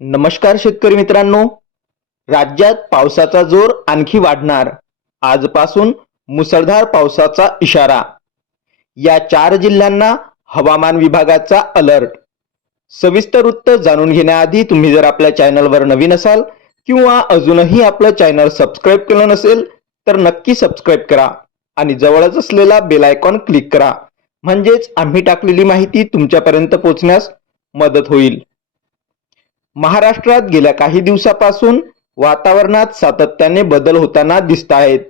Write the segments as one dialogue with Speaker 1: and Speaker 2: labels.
Speaker 1: नमस्कार शेतकरी मित्रांनो. राज्यात पावसाचा जोर आणखी वाढणार. आजपासून मुसळधार पावसाचा इशारा. या चार जिल्ह्यांना हवामान विभागाचा अलर्ट. सविस्तर वृत्त जाणून घेण्याआधी तुम्ही जर आपल्या चॅनलवर नवीन असाल किंवा अजूनही आपलं चॅनल सबस्क्राईब केलं नसेल तर नक्की सबस्क्राईब करा आणि जवळच असलेला बेल आयकॉन क्लिक करा. म्हणजेच आम्ही टाकलेली माहिती तुमच्यापर्यंत पोहोचण्यास मदत होईल. महाराष्ट्रात गेल्या काही दिवसापासून वातावरणात सातत्याने बदल होताना दिसत आहेत.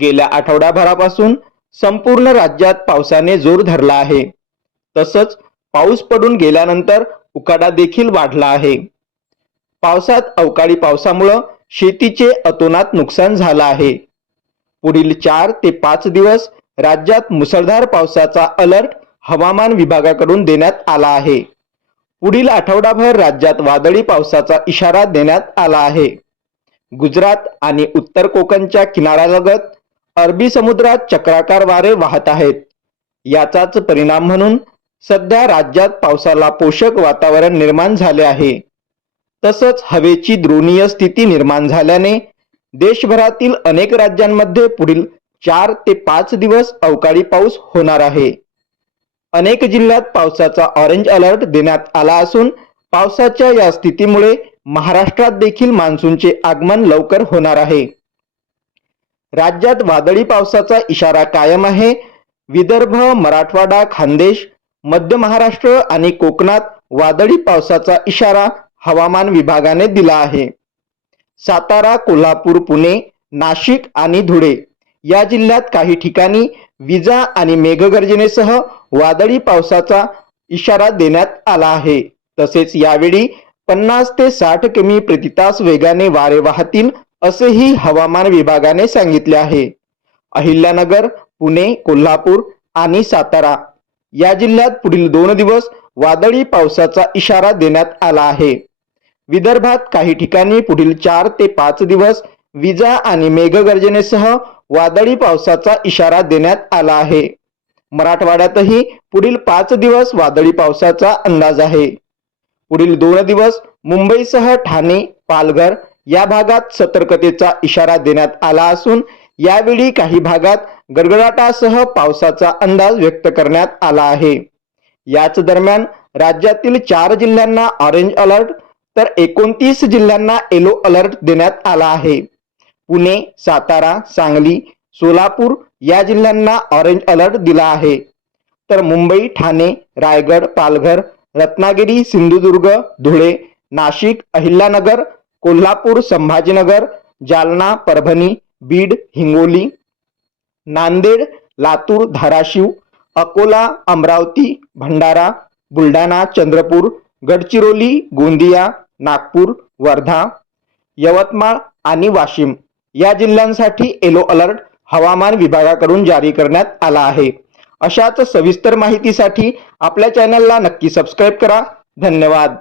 Speaker 1: गेल्या आठवडाभरापासून संपूर्ण राज्यात पावसाने जोर धरला आहे. तसंच पाऊस पडून गेल्यानंतर उकाडा देखील वाढला आहे. पावसात अवकाळी पावसामुळं शेतीचे अतोनात नुकसान झालं आहे. पुढील चार ते पाच दिवस राज्यात मुसळधार पावसाचा अलर्ट हवामान विभागाकडून देण्यात आला आहे. पुढील आठवडाभर राज्यात वादळी पावसाचा इशारा देण्यात आला आहे. गुजरात आणि उत्तर कोकणच्या किनाऱ्यालगत अरबी समुद्रात चक्राकार वारे वाहत आहेत. याचाच परिणाम म्हणून सध्या राज्यात पावसाला पोषक वातावरण निर्माण झाले आहे. तसंच हवेची द्रोणीय स्थिती निर्माण झाल्याने देशभरातील अनेक राज्यांमध्ये पुढील चार ते पाच दिवस अवकाळी पाऊस होणार आहे. अनेक जिल्ह्यात पावसाचा ऑरेंज अलर्ट देण्यात आला असून पावसाच्या या स्थितीमुळे महाराष्ट्रात देखील मान्सूनचे आगमन लवकर होणार आहे. राज्यात वादळी पावसाचा इशारा कायम आहे. विदर्भ मराठवाडा खानदेश मध्य महाराष्ट्र आणि कोकणात वादळी पावसाचा इशारा हवामान विभागाने दिला आहे. सातारा कोल्हापूर पुणे नाशिक आणि धुळे या जिल्ह्यात काही ठिकाणी विजा आणि मेघगर्जनेसह वादळी पावसाचा इशारा देण्यात आला आहे. तसेच यावेळी पन्नास ते साठ किमी प्रतितास वेगाने वारे वाहतील असेही हवामान विभागाने सांगितले आहे. अहिल्यानगर पुणे कोल्हापूर आणि सातारा या जिल्ह्यात पुढील दोन दिवस वादळी पावसाचा इशारा देण्यात आला आहे. विदर्भात काही ठिकाणी पुढील चार ते पाच दिवस विजा आणि मेघगर्जनेसह वादळी पावसाचा इशारा देण्यात आला आहे. मराठवाड्यातही पुढील पाच दिवस वादळी पावसाचा अंदाज आहे. पुढील दोन दिवस मुंबईसह ठाणे पालघर या भागात सतर्कतेचा इशारा देण्यात आला असून यावेळी काही भागात गडगडाटासह पावसाचा अंदाज व्यक्त करण्यात आला आहे. याच दरम्यान राज्यातील चार जिल्ह्यांना ऑरेंज अलर्ट तर एकोणतीस जिल्ह्यांना येलो अलर्ट देण्यात आला आहे. पुणे सातारा सांगली सोलापूर या जिल्ह्यांना ऑरेंज अलर्ट दिला आहे. तर मुंबई ठाणे रायगड पालघर रत्नागिरी सिंधुदुर्ग धुळे नाशिक अहिल्यानगर कोल्हापूर संभाजीनगर जालना परभणी बीड हिंगोली नांदेड लातूर धाराशिव अकोला अमरावती भंडारा बुलढाणा चंद्रपूर गडचिरोली गोंदिया नागपूर वर्धा यवतमाळ आणि वाशिम. या जिल्ह्यांसाठी येलो अलर्ट हवामान विभागाकडून जारी करण्यात आला आहे. अशाच सविस्तर माहितीसाठी आपल्या चॅनलला नक्की सबस्क्राईब करा. धन्यवाद.